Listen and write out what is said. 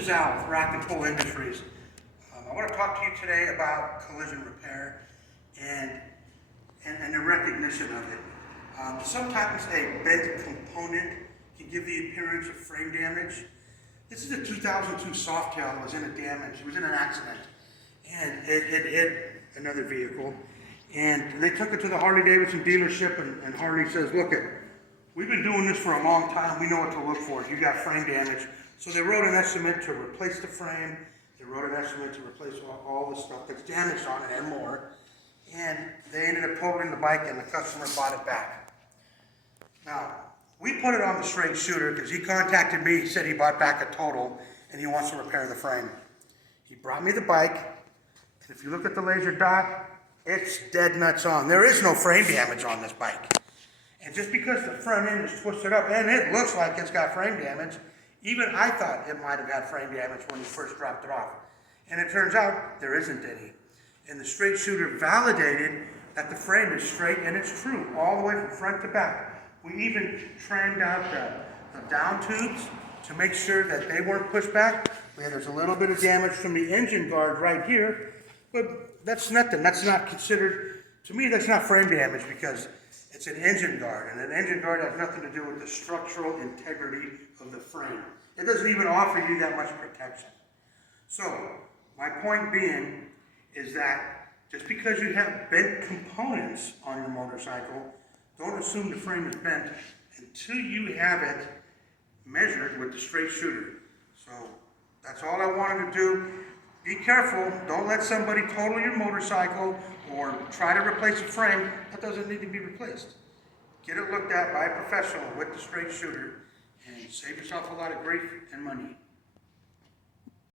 is Al with Rack and Pull Industries. I want to talk to you today about collision repair and the recognition of it. Sometimes a bent component can give the appearance of frame damage. This is a 2002 Softail that was in a damage. It was in an accident, and it hit another vehicle. And they took it to the Harley-Davidson dealership, and Harley says, "Look, we've been doing this for a long time. We know what to look for. You got frame damage." So they wrote an estimate to replace the frame. They wrote an estimate to replace all the stuff that's damaged on it and more. And they ended up totaling the bike, and the customer bought it back. Now, we put it on the straight shooter because he contacted me. He said he bought back a total, and he wants to repair the frame. He brought me the bike, and if you look at the laser dot, it's dead nuts on. There is no frame damage on this bike. And just because the front end is twisted up, and it looks like it's got frame damage, even I thought it might have got frame damage when you first dropped it off. And it turns out there isn't any. And the straight shooter validated that the frame is straight, and it's true, all the way from front to back. We even trimmed out the down tubes to make sure that they weren't pushed back. There's a little bit of damage from the engine guard right here, but that's nothing. That's not considered, to me, that's not frame damage because it's an engine guard, and an engine guard has nothing to do with the structural integrity of the frame. It doesn't even offer you that much protection. So, my point being is that just because you have bent components on your motorcycle, don't assume the frame is bent until you have it measured with the straight shooter. So, that's all I wanted to do. Be careful. Don't let somebody total your motorcycle or try to replace a frame that doesn't need to be replaced. Get it looked at by a professional with the straight shooter and save yourself a lot of grief and money.